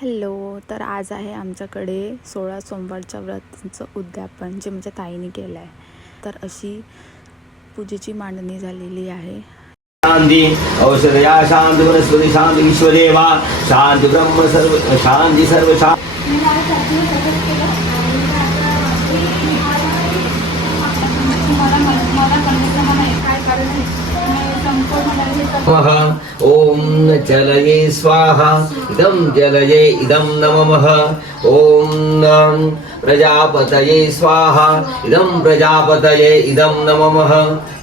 Hello तर आज आहे आमच्याकडे सोळा सोमवारच्या व्रताचं उद्यापन जे माझ्या ताईने केलं आहे तर अशी पूजेची मांडणी झालेली आहे. शांती औषध या शांती वनस्पती शांती विश्वदेवा शांती ब्रह्म सर्व शांती सर्व शांती. नमः ॐ चलये स्वाहा। इदं जलये इदं नमः। ॐ प्रजापतये स्वाहा। इदं प्रजापतये इदं नमः।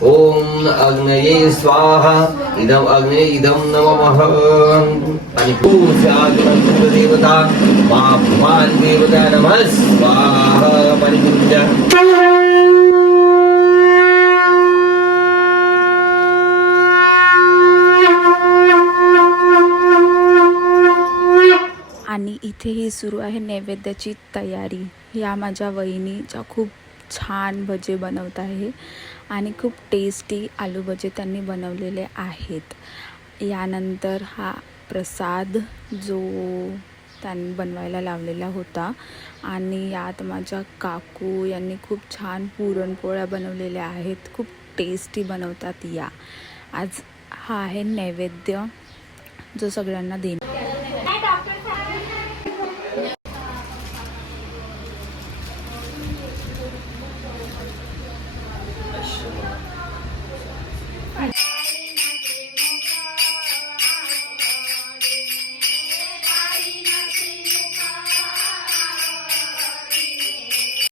ॐ अग्नये स्वाहा। इदम् अग्ने इदं नमः। आणि देवता मा देवता नमः। स्वाहा परिपूज्य। आणि इथेही सुरू आहे नैवेद्याची तयारी. या माझ्या वहिनी ज्या खूप छान भजे बनवत आहे आणि खूप टेस्टी आलू भजे त्यांनी बनवलेले आहेत. यानंतर हा प्रसाद जो त्यांनी बनवायला लावलेला होता आणि यात माझ्या काकू यांनी खूप छान पुरणपोळ्या बनवलेल्या आहेत. खूप टेस्टी बनवतात या. आज हा आहे नैवेद्य जो सगळ्यांना देणार